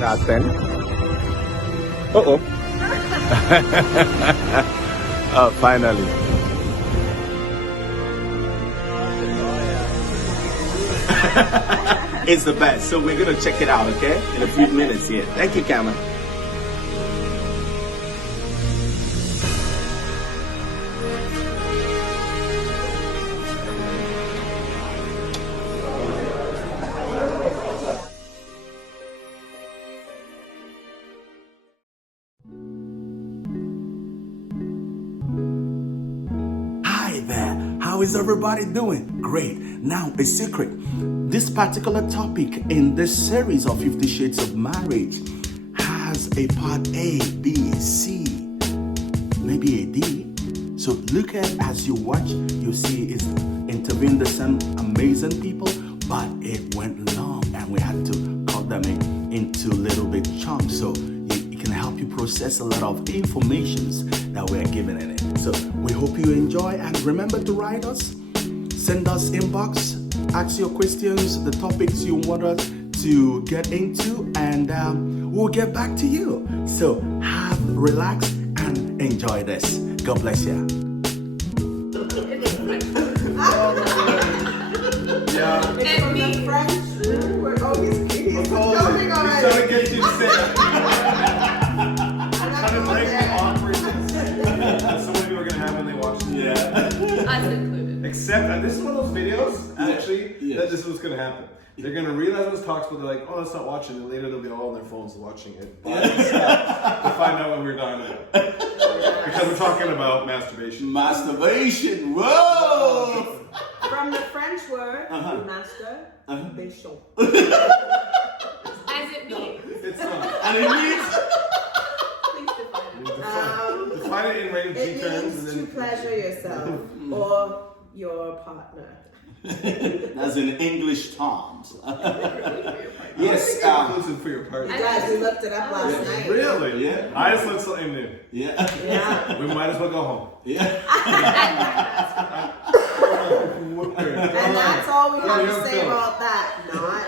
That's 10. Uh-oh. Oh, finally. It's the best. So we're going to check it out, okay? In a few minutes here. Thank you, Cameron. Hi there. How is everybody doing? Great. Now, a secret. This particular topic in this series of 50 Shades of Marriage has a part A, B, C, maybe a D. So look at as you watch, you see it's intervened some amazing people, but it went long and we had to cut them into little bit chunks. So it can help you process a lot of informations that we're giving in it. So we hope you enjoy, and remember to write us, send us inbox, ask your questions, the topics you want us to get into, and we'll get back to you. So relax and enjoy this. God bless you. Yeah. It's from the French. We're always kidding. Coming already. Trying to get you to say that. Trying to break the awkwardness. That's so many people are going to have when they watch it. Yeah. Us included. Except, this is one of those videos, actually, that this is what's going to happen. They're going to realize those talks, but they're like, oh, let's not watch it. And later they'll be all on their phones watching it. To find out what we're talking about. Because we're talking about masturbation. Masturbation. Whoa! From the French word, masturbation. As it means. It's not. And it means... Please define it. Define it in rated G It terms. means And to pleasure yourself or your partner. That's in English terms. yes, inclusive for your You partner. guys, we looked it up last night. Really? Yeah. I just learned something new. Yeah. Yeah. We might as well go home. Yeah. And that's all we have you to don't say feel it. about that. Not.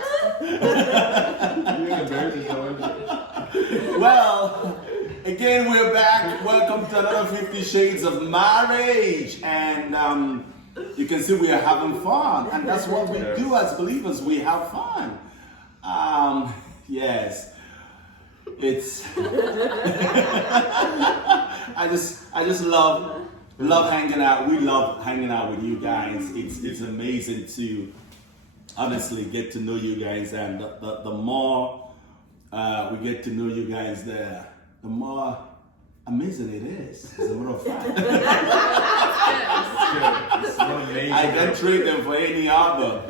You're embarrassed as hell. Well, again, we're back. Welcome to another 50 Shades of Marriage. And you can see we are having fun. And that's what we do as believers. We have fun. Yes. It's... I just love hanging out. We love hanging out with you guys. It's amazing to honestly get to know you guys, and the more we get to know you guys, the more amazing it is. As a matter of fact, It's one amazing. I can trade them for any other.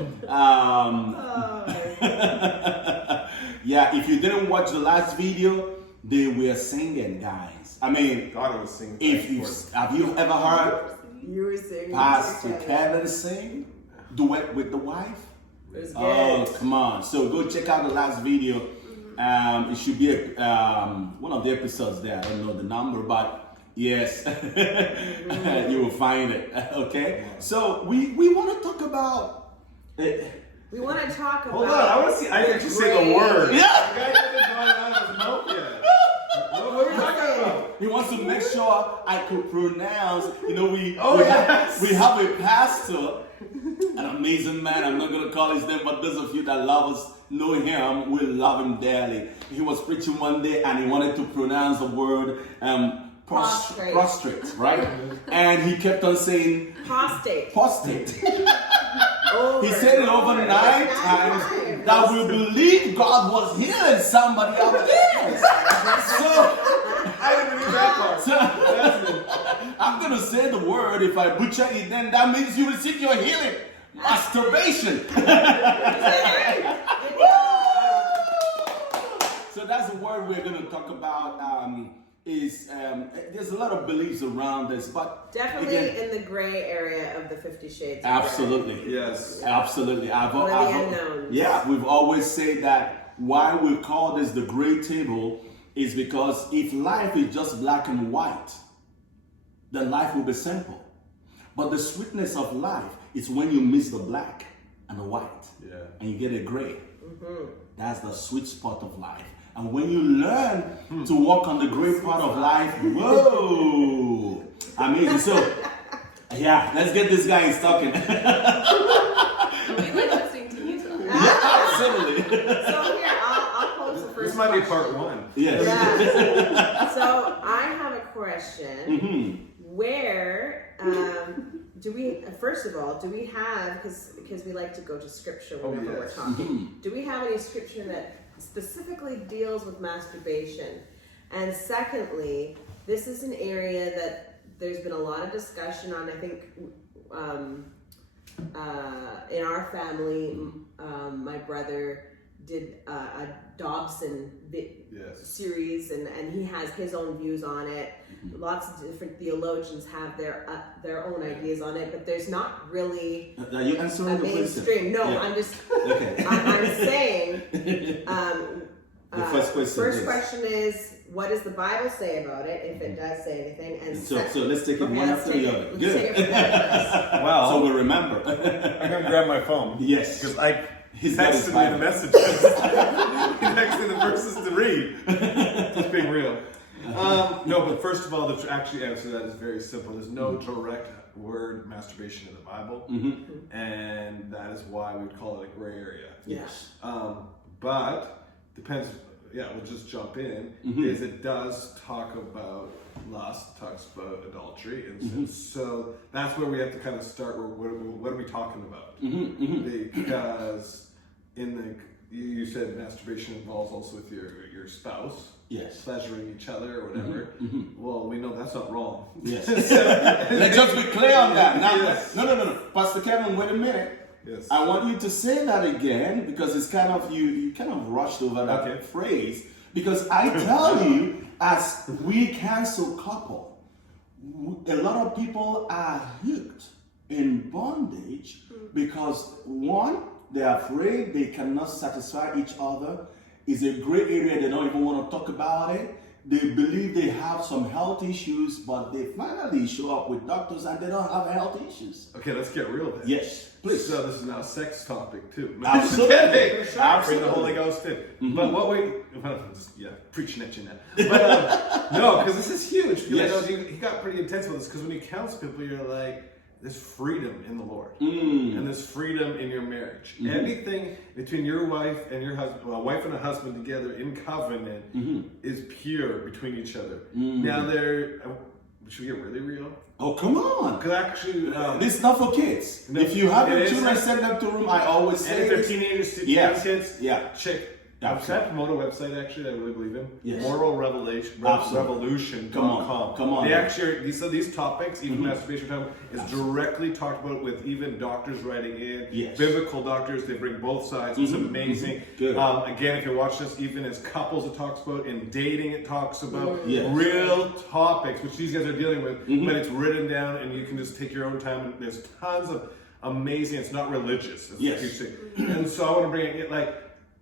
Yeah, if you didn't watch the last video, they were singing, guys. I mean, God was singing. have you ever heard You were singing. Pastor Kevin sing duet with the wife? It was good. Oh, come on. So go check out the last video. It should be one of the episodes there. I don't know the number, but yes, you will find it. Okay? So we want to talk about... We want to talk about. Hold on, I want to see. I can actually say the word. Yeah. The guy hasn't gone out of his mouth yet. What are we talking about? He wants to make sure I could pronounce. You know, we yes. we have a pastor, an amazing man. I'm not going to call his name, but those of you that love us know him. We love him dearly. He was preaching one day and he wanted to pronounce the word prostrate, right? And he kept on saying prostate. prostate. Over. He said it over 9 times that we believe God was healing somebody out there. So I didn't believe that part. So, I'm going to say the word. If I butcher it, then that means you receive your healing. Masturbation. So that's the word we're going to talk about. There's a lot of beliefs around this, but Definitely again, in the gray area of the 50 Shades. of absolutely. Grey. Yes. Absolutely. One of the unknowns. Yeah, we've always said that why we call this the gray table is because if life is just black and white, then life will be simple. But the sweetness of life is when you mix the black and the white, and you get a gray. Mm-hmm. That's the sweet spot of life. And when you learn to walk on the great part of life, whoa, amazing. So, yeah, let's get this guy talking. We like listening to you talk. Absolutely. So here, I'll pose the first This might be question. part one. Yes. Yeah. So I have a question. Mm-hmm. Where do we? First of all, do we have because we like to go to scripture whenever we're yes. talking? Do we have any scripture that specifically deals with masturbation? And secondly, this is an area that there's been a lot of discussion on. I think in our family, my brother did a Dobson series, and he has his own views on it. Lots of different theologians have their own ideas on it, but there's not really Are you answering a the question? mainstream. No, Yeah. I'm just Okay. I'm saying. The first question. Question is, what does the Bible say about it, if it does say anything? And So let's take it one let's after take the it- other. let's Good. take it from there. Well, So we remember. I'm gonna grab my phone. Yes. Because I He's got his texted me the Bible. messages. He texted the verses to read. Just being real. No, but first of all, to actually answer that is very simple. There's no direct word masturbation in the Bible, and that is why we would call it a gray area. Yes. But depends. Yeah, we'll just jump in. Is it does talk about lust, talks about adultery, and so that's where we have to kind of start. What are we talking about? Because in the you said masturbation involves also with your spouse. Yes. Pleasuring each other or whatever. Well, we know that's not wrong. Yes. Let's just be clear on that. Now, Yes. No. Pastor Kevin, wait a minute. Yes. I want you to say that again because it's kind of you kind of rushed over that phrase. Because I tell you, as we cancel couple, a lot of people are hooked in bondage because one, they're afraid they cannot satisfy each other. It's a gray area, they don't even want to talk about it. They believe they have some health issues, but they finally show up with doctors and they don't have health issues. Okay, let's get real then. Yes, please. So this is now a sex topic too. Absolutely. Bring the Holy Ghost in. But what we, preaching at you now. But no, because this is huge. Because Yes. I know he got pretty intense with this. Because when you counsel people, you're like, there's freedom in the Lord, and there's freedom in your marriage. Anything between your wife and your husband, well, a wife and a husband together in covenant, is pure between each other. Now, should we get really real? Oh, come on. Because actually, This is not for kids. No, if you have your it children, isn't. send them to a room. I always and say if they're this. teenagers, Yes. kids, Yeah. check. Can I promote a website actually that I really believe in? Yes. Moral Revelation, Absolutely. Revolution.com. Come on. They actually these topics, even masturbation time, is directly talked about with even doctors writing in. Yes. Biblical doctors, they bring both sides. It's amazing. Good. Again, if you're watching this, even as couples, it talks about. In dating, it talks about Yes. real topics, which these guys are dealing with. But it's written down, and you can just take your own time. And there's tons of amazing. It's not religious. It's Yes. teaching. And so I want to bring it like.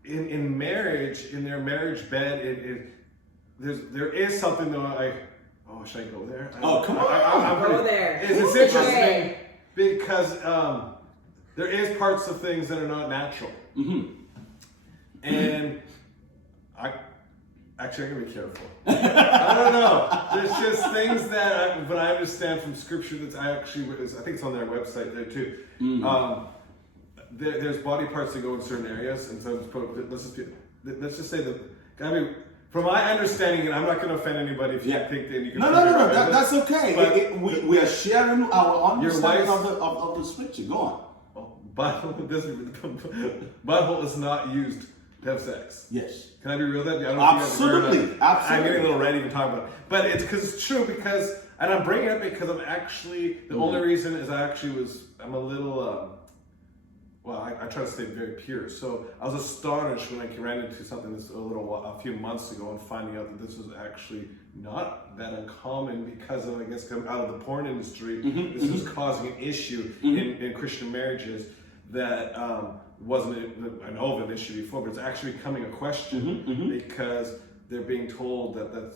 In marriage, in their marriage bed, there is something though. Should I go there? Come on. Go there. It's interesting because there is parts of things that are not natural, and I'm gonna be careful. I don't know. There's just things that, but I understand from scripture that I think it's on their website there too. There's body parts that go in certain areas, and so let's just say that. I mean, from my understanding, and I'm not going to offend anybody if you think that you can. No. That's okay. But we are sharing our understanding wife's- of the scripture. Go on. Bible is not used to have sex. Yes. Can I be real with that? I don't know Absolutely. if you guys are I'm getting a Absolutely. little ready even talking about it. But it's because it's true and I'm bringing it up because I'm actually, the only reason is I'm a little, I try to stay very pure. So I was astonished when I ran into something a few months ago and finding out that this was actually not that uncommon because of, I guess, out of the porn industry, this was causing an issue in Christian marriages that wasn't I know of an issue before, but it's actually becoming a question because they're being told that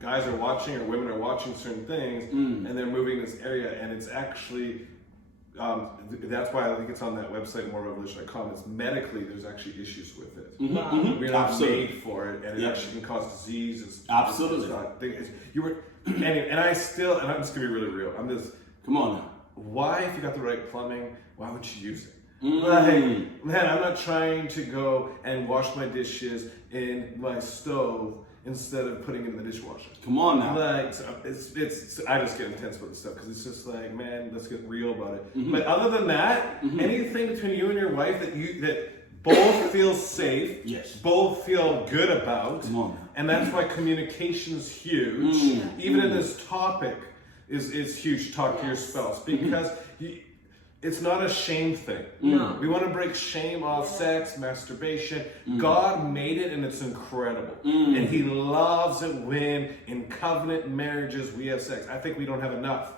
guys are watching or women are watching certain things and they're moving in this area, and it's actually That's why I think it's on that website, morerevolution.com. It's medically, there's actually issues with it. We're not Absolutely. made for it, and it Yeah. actually can cause disease. Absolutely. And I'm just gonna be really real. Come on now. Why, if you got the right plumbing, why would you use it? Like, man, I'm not trying to go and wash my dishes in my stove instead of putting it in the dishwasher. Come on now. Like, so I just get intense with this stuff because it's just like, man, let's get real about it. But other than that, anything between you and your wife that both feel safe, Yes. both feel good about, Come on now. and that's why communication is huge. Even in this topic is huge to talk to your spouse because it's not a shame thing. No. We want to break shame off sex, masturbation. God made it and it's incredible. And He loves it when in covenant marriages we have sex. I think we don't have enough.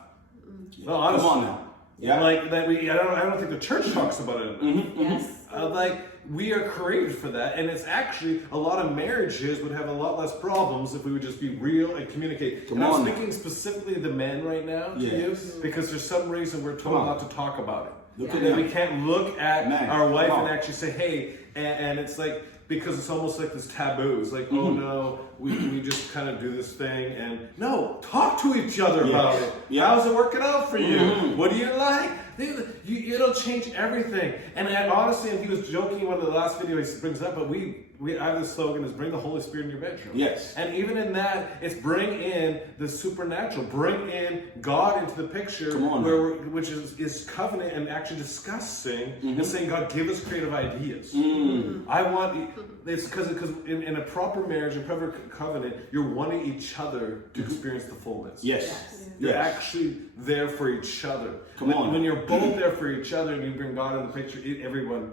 Well, honestly, Come on now. Yeah. like that I don't think the church talks about it enough. Yes. Like we are created for that, and it's actually a lot of marriages would have a lot less problems if we would just be real and communicate. Come and I'm on speaking specifically to the men right now, to you, because there's some reason we're told not to talk about it. Look at That that. we can't look at Man, our wife come on. and actually say, hey, and it's like, because it's almost like this taboo. It's like, oh no, we just kind of do this thing, and no, talk to each other about it. Yeah. How's it working out for you? What do you like? It'll change everything. And honestly, and he was joking in one of the last videos he brings up, but I have this slogan is bring the Holy Spirit in your bedroom. Yes. And even in that, it's bring in the supernatural, bring in God into the picture, Come on. which is covenant and actually discussing and saying, God, give us creative ideas. I want, it's because in a proper marriage, in proper covenant, you're wanting each other to experience the fullness. Yes. You're Yes. actually there for each other. Come on. When you're both there for each other and you bring God in the picture, everyone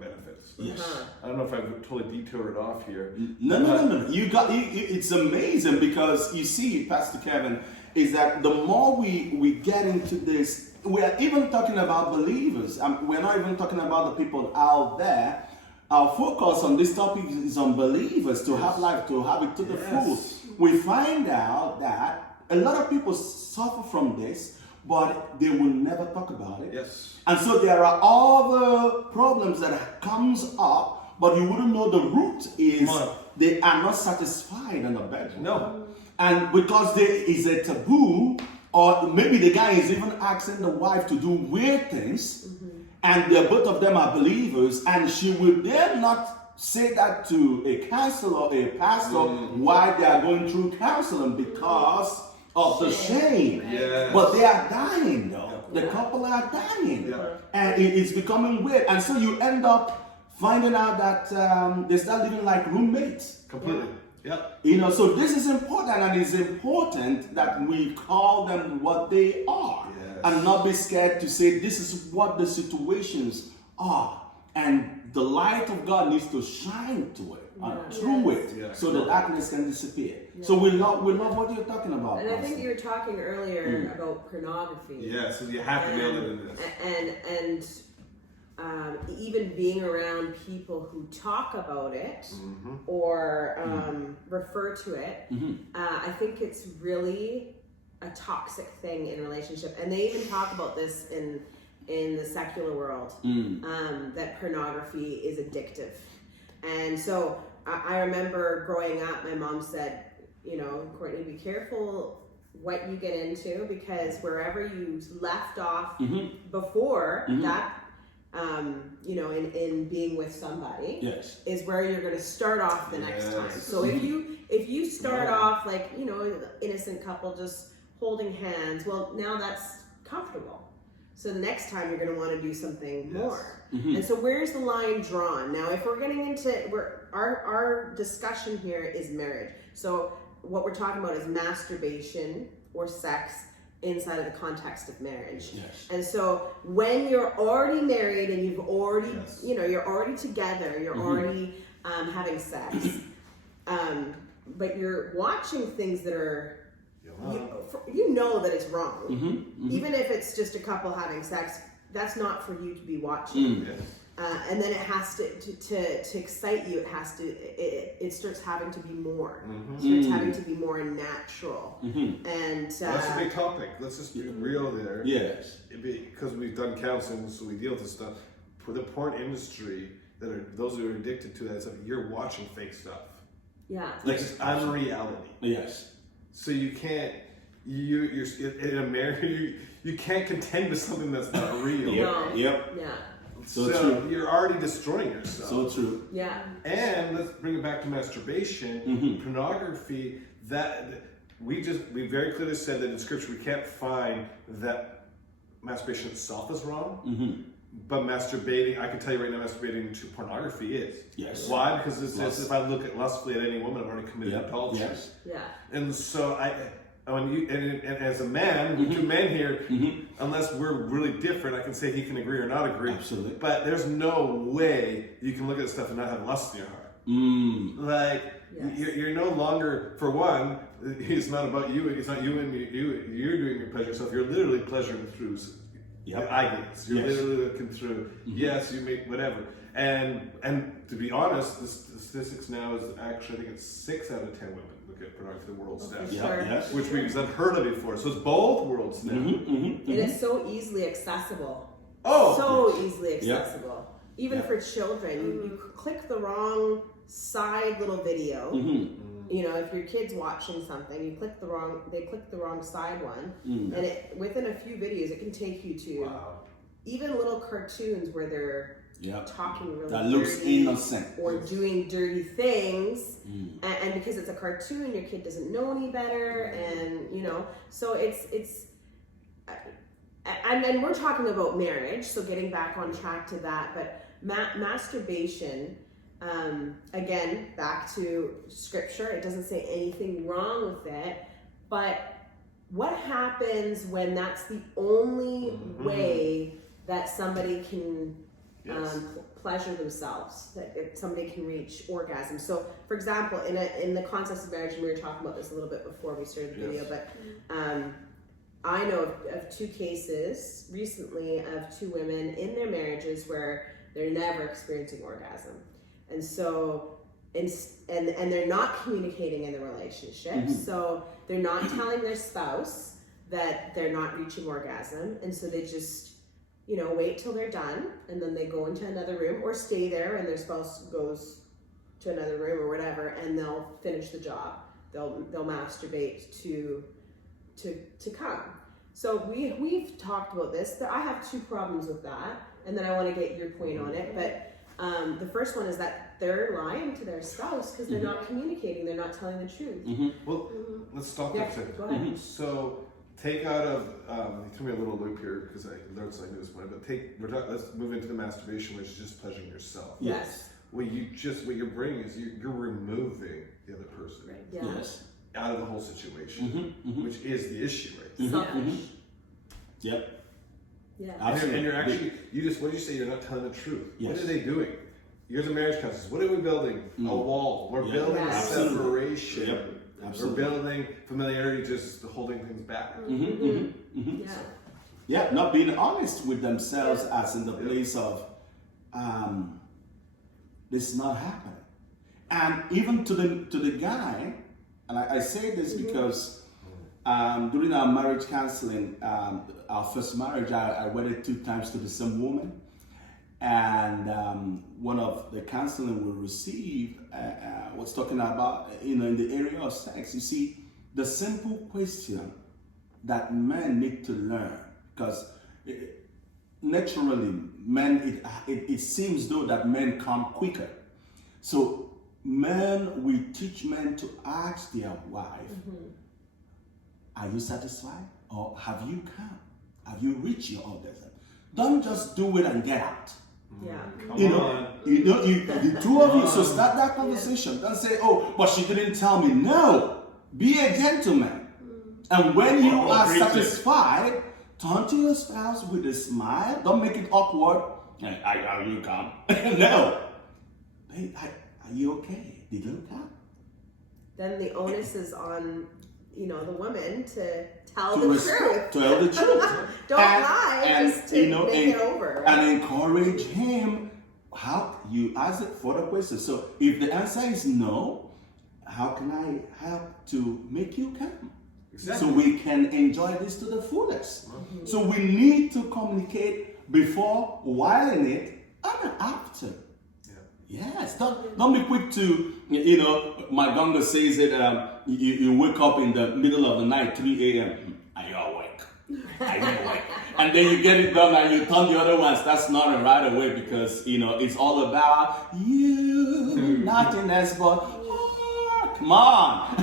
benefits. Yes. I don't know if I've totally detoured off here. No. You got. It's amazing because you see, Pastor Kevin, is that the more we get into this, we are even talking about believers. We're not even talking about the people out there. Our focus on this topic is on believers to have life, to have it to the full. We find out that a lot of people suffer from this, but they will never talk about it. Yes. And so there are other problems that comes up, but you wouldn't know the root is they are not satisfied in the bedroom. No. And because there is a taboo, or maybe the guy is even asking the wife to do weird things, and both of them are believers, and she will dare not say that to a counselor or a pastor while they are going through counseling because of the shame. Yes. But they are dying though. The couple are dying. And it's becoming weird. And so you end up finding out that they start living like roommates. Completely. Yeah. So this is important, and it's important that we call them what they are. Yes. And not be scared to say this is what the situations are. And the light of God needs to shine to it, through it, so the darkness can disappear. So we love what you're talking about. And I think you were talking earlier about pornography. Yeah, so you have to nail it in this. And even being around people who talk about it or refer to it, I think it's really a toxic thing in a relationship. And they even talk about this in the secular world, that pornography is addictive. And so I remember growing up, my mom said, Courtney, be careful what you get into, because wherever you left off before that, in being with somebody, is where you're going to start off the next time. So if you start off like, innocent couple just holding hands, well, now that's comfortable. So the next time you're going to want to do something more. And so where's the line drawn? Now, if we're getting into, our discussion here is marriage. So what we're talking about is masturbation or sex inside of the context of marriage. And so when you're already married and you've already, you're already together, you're already having sex, but you're watching things that are, you know that it's wrong. Even if it's just a couple having sex, that's not for you to be watching. and then it has to excite you. It starts having to be more. It starts having to be more natural. And that's a big topic. Let's just be real there. Yes. Because we've done counseling, so we deal with this stuff. For the porn industry, those who are addicted to that stuff, you're watching fake stuff. Yeah. Like it's unreality. Yes. So you can't. You're in a marriage. You can't contend with something that's not real. No. Yep. Yeah. So true. You're already destroying yourself. So true. Yeah. And let's bring it back to masturbation, pornography. That we very clearly said that in scripture we can't find that masturbation itself is wrong. But masturbating, I can tell you right now, masturbating to pornography is. Yes. Why? Because it says if I look at lustfully at any woman, I've already committed adultery. Yes. Yeah. And so and as a man, we two men here, unless we're really different, I can say he can agree or not agree. Absolutely. But there's no way you can look at stuff and not have lust in your heart. Like you're no longer, for one, it's not about you. It's not you and you're doing your pleasure yourself. You're literally pleasuring through eye gates. You're literally looking through. Yes, you make whatever. And to be honest, the statistics now is actually I think it's 6 out of 10 women look at pornography, the world stats. Yes. Which we've unheard of before. So it's both worlds now. It is so easily accessible. Oh, so easily accessible. Even for children, you click the wrong side little video. You know, if your kid's watching something, they click the wrong side one, and within a few videos, it can take you to even little cartoons where they're talking really that looks innocent or doing dirty things, and because it's a cartoon, your kid doesn't know any better, and you know, so it's. And then we're talking about marriage, so getting back on track to that, but masturbation. Again, back to scripture, it doesn't say anything wrong with it, but what happens when that's the only way that somebody can pleasure themselves, that if somebody can reach orgasm? So, for example, in the context of marriage, and we were talking about this a little bit before we started the video, but I know of 2 cases recently of 2 women in their marriages where they're never experiencing orgasm. And so, and they're not communicating in the relationship. So they're not telling their spouse that they're not reaching orgasm. And so they just, you know, wait till they're done. And then they go into another room or stay there and their spouse goes to another room or whatever. And they'll finish the job. They'll masturbate to come. So we've talked about this. I have 2 problems with that. And then I want to get your point on it. But the first one is that they're lying to their spouse because they're not communicating. They're not telling the truth. Well, let's stop there a second. Go ahead. So take out of, you threw me a little loop here because I learned something new this morning, but let's move into the masturbation, which is just pleasuring yourself. Yes. What you're bringing is you're removing the other person out of the whole situation, which is the issue right there. Selfish. Yep. Yeah. And you're actually, what did you say? You're not telling the truth. Yes. What are they doing? You're the marriage counselors. What are we building? A wall. We're building separation. We're building familiarity, just holding things back. Not being honest with themselves as in the place of, this is not happening. And even to the guy, and I say this because during our marriage counseling, our first marriage, I wedded 2 times to the same woman. And one of the counseling we received was talking about, in the area of sex. You see, the simple question that men need to learn, because naturally, men, it seems though that men come quicker. So we teach men to ask their wife, are you satisfied? Or have you come? Have you reached your orgasm? Don't just do it and get out. Yeah. The 2 of you, so start that conversation. Don't say, oh, but she didn't tell me. No, be a gentleman. And when you are satisfied, turn to your spouse with a smile. Don't make it awkward. Are you come? No. Hey, are you okay? Did you come? Then the onus is on, the woman to tell the truth. Tell the truth. Don't lie, just to make it over. And encourage him how you ask it for the question. So if the answer is no, how can I help to make you come? Exactly. So we can enjoy this to the fullest. So we need to communicate before, while in it, and after. Yes, don't be quick to, my gonga says it, you wake up in the middle of the night, 3 a.m. Are you awake? Are you awake? And then you get it done and you turn the other ones. That's not right away because, it's all about you, nothing else but, come on.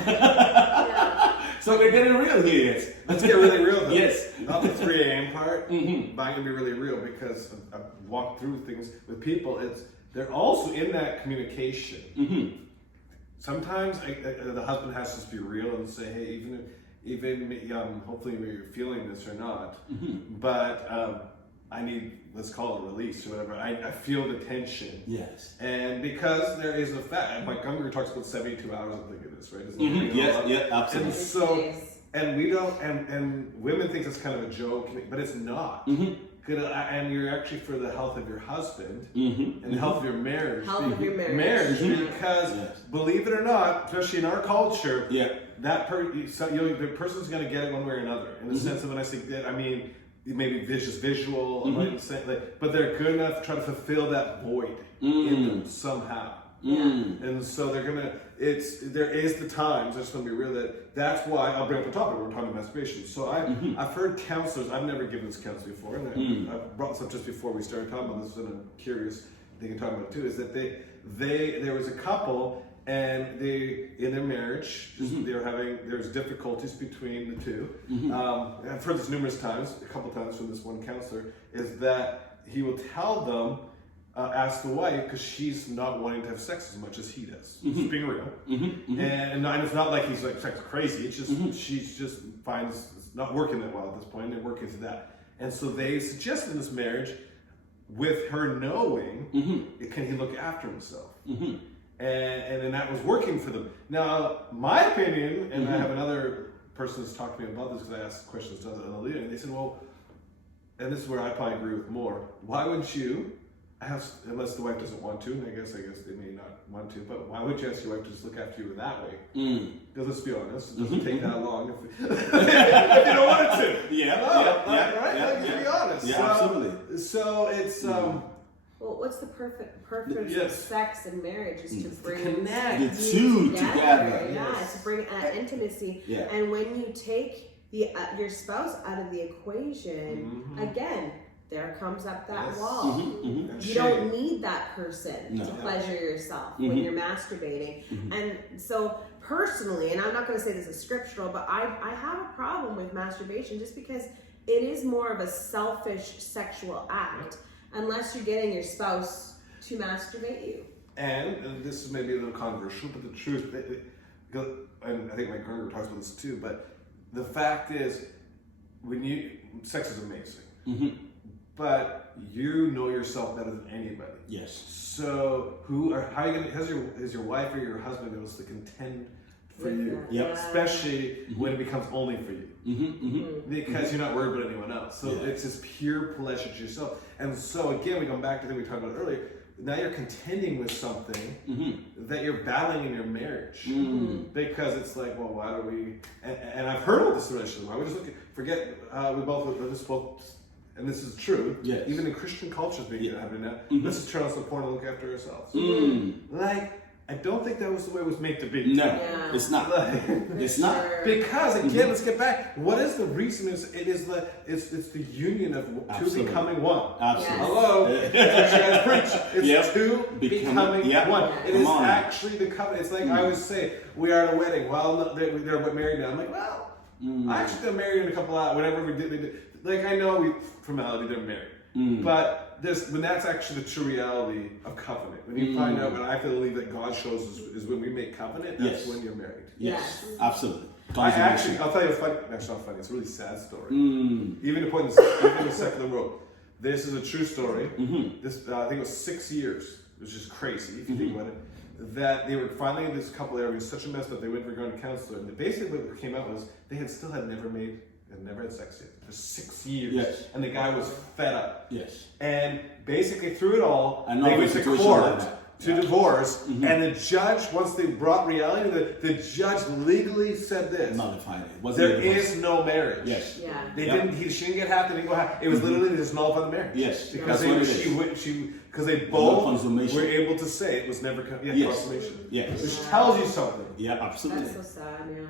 So we're getting real here. Let's get really real though. Yes. Not the 3 a.m. part, but I'm going to be really real because I've walked through things with people. They're also in that communication. Sometimes the husband has to just be real and say, hey, even hopefully you're feeling this or not, but I need, let's call it release or whatever. I feel the tension. Yes. And because there is a fact, like Gungor talks about 72 hours, I think it is, right? Yes, absolutely. And so, and we don't, and women think it's kind of a joke, but it's not. And you're actually for the health of your husband and the health of your marriage. Because believe it or not, especially in our culture, that the person's going to get it one way or another. In the sense of when I say that, I mean maybe just visual, but they're good enough to try to fulfill that void in them somehow. And so they're gonna. There is the times. I just want to be real that's why I'll bring up the topic. We're talking about masturbation. So I've heard counselors. I've never given this counseling before, and I brought this up just before we started talking about this, and I'm curious. They can talk about it too. Is that there was a couple, and they in their marriage there's difficulties between the two. I've heard this numerous times, a couple times from this one counselor, is that he will tell them. Ask the wife because she's not wanting to have sex as much as he does. Just being real, and it's not like he's like sex crazy. It's just she's just finds it's not working that well at this point. And they're working through that, and so they suggested in this marriage, with her knowing, can he look after himself? And then that was working for them. Now, my opinion, and I have another person who's talked to me about this because I asked questions to other leaders, and they said, well, and this is where I probably agree with more. Why would you? Unless the wife doesn't want to, and I guess they may not want to, but why would you ask your wife to just look after you in that way? Because let's be honest, it doesn't take that long if you don't want it to. Right? To be honest. Yeah, absolutely. So it's well, what's the purpose of sex and marriage is to bring connect the two together. To bring intimacy. And when you take your spouse out of the equation, again. There comes up that wall. You don't need that person to pleasure yourself when you're masturbating. And so personally, and I'm not going to say this is scriptural, but I have a problem with masturbation just because it is more of a selfish sexual act unless you're getting your spouse to masturbate you. And this is maybe a little controversial, but the truth, and I think my Gungor talks about this too, but the fact is, sex is amazing. But you know yourself better than anybody. Yes. So is your wife or your husband able to contend for you? Especially when it becomes only for you. Because you're not worried about anyone else. So it's this pure pleasure to yourself. And so again, we come back to the thing we talked about earlier. Now you're contending with something that you're battling in your marriage. Because it's like, well, why do we... And I've heard all this relationship. Why we just we both... And this is true. Yes. Even in Christian cultures, happening now. Let's just turn on some porn and look after ourselves. Like, I don't think that was the way it was made to be. No, it's not. It's not. Because again, let's get back. What is the reason? It's the union of two becoming one. Absolutely. Hello. It's two becoming one. It is actually the covenant. It's like I always say, we are at a wedding. Well, they're married now. I'm like, well, I actually got married in a couple of whatever we did. Like I know formality they're married, but when that's actually the true reality of covenant. When you find out, when I believe that God shows us is when we make covenant. That's when you're married. Yes, absolutely. I'll tell you a funny. That's not funny. It's a really sad story. Even to put in the secular world, this is a true story. This I think it was 6 years, which is crazy if you think about it. That they were finally this couple. They were in such a mess that they went to go to counselor, and basically what came out was they had never made had never had sex yet for 6 years. Yes. And the guy was fed up. Yes. And basically through it all, I know they of a went to situation court like that. to divorce, and the judge, once they brought reality, the judge legally said this: Nullified it. there is no marriage. Yes. Yeah. They Yep. didn't. She didn't get half. They didn't go half. It was literally they just nullified the marriage. Yes. because That's what it because they No both consummation. were able to say it was never Yes. consummation. Yes. Which tells you something. Yeah, absolutely. That's so sad, yeah.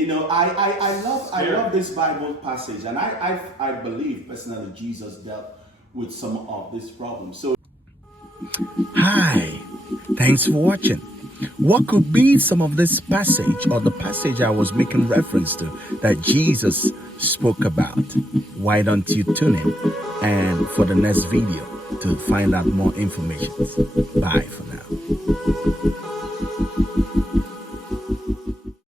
You know, I love Spirit. this Bible passage, and I believe personally Jesus dealt with some of these problems. So, hi, thanks for watching. What could be some of this passage or the passage I was making reference to that Jesus spoke about? Why don't you tune in and for the next video to find out more information. Bye for now.